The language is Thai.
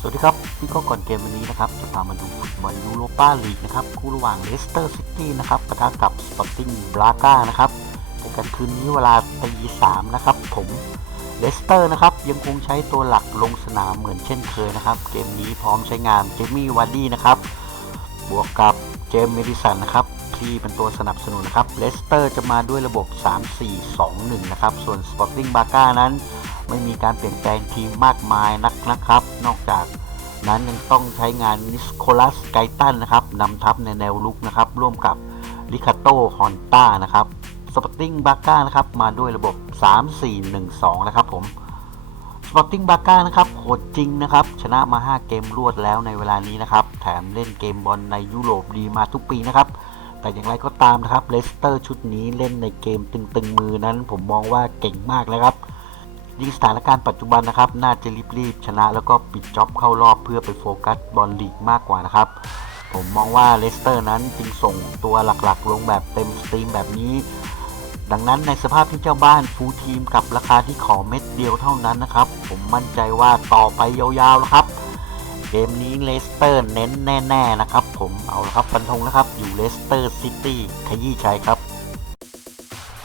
สวัสดีครับพี่ก็ก่อนเกมวันนี้นะครับ จะพามาดูฟุตบอลยูโรปาลีกนะครับ คู่ระหว่างเลสเตอร์ซิตี้นะครับปะทะกับสปอร์ติ้งบราก้านะครับในกันคืนนี้เวลาตีสามนะครับผมเลสเตอร์นะครับยังคงใช้ตัวหลักลงสนามเหมือนเช่นเคยนะครับ เกมนี้พร้อมใช้งานเจมี่วาร์ดี้นะครับบวกกับเจมส์เมดิสันนะครับที่เป็นตัวสนับสนุนนะครับเลสเตอร์จะมาด้วยระบบ 3-4-2-1 นะครับ ส่วนสปอร์ติ้งบราก้านั้น ไม่มีการเปลี่ยนแปลงทีมมากมายนักนะครับ นอกจากนั้นยังต้องใช้งานนิสโคลัสไกตันนะครับนำทัพในแนวลุกนะครับ ร่วมกับลิคาโตฮอนต้านะครับสปอร์ติ้งบาก้านะครับมาด้วยระบบ 3-4-1-2 นะครับผมสปอร์ติ้งบาก้านะครับโหดจริงนะครับ ชนะมา 5 เกมรวดแล้วในเวลานี้นะครับ แถมเล่นเกมบอลในยุโรปดีมาทุกปีนะครับแต่อย่างไรก็ตามนะครับเลสเตอร์ชุดนี้เล่นในเกมตึงๆมือนั้น ผมมองว่าเก่งมากเลยครับ ยิ่งสถานการณ์ปัจจุบันนะครับ น่าจะรีบๆชนะแล้วก็ปิดจ็อบเข้ารอบเพื่อไปโฟกัสบอลลีกมากกว่านะครับ ผมมองว่าเลสเตอร์นั้นจึงส่งตัวหลักๆ ลงแบบเต็มสตรีมแบบนี้ ดังนั้นในสภาพที่เจ้าบ้านฟูทีมกับราคาที่ขอเม็ดเดียวเท่านั้นนะครับ ผมมั่นใจว่าต่อไปยาวๆแล้วครับ เกมนี้เลสเตอร์เน้นแน่ ๆนะครับ ผมเอาละครับฟันธงนะครับอยู่เลสเตอร์ซิตี้ขยี้ใจครับ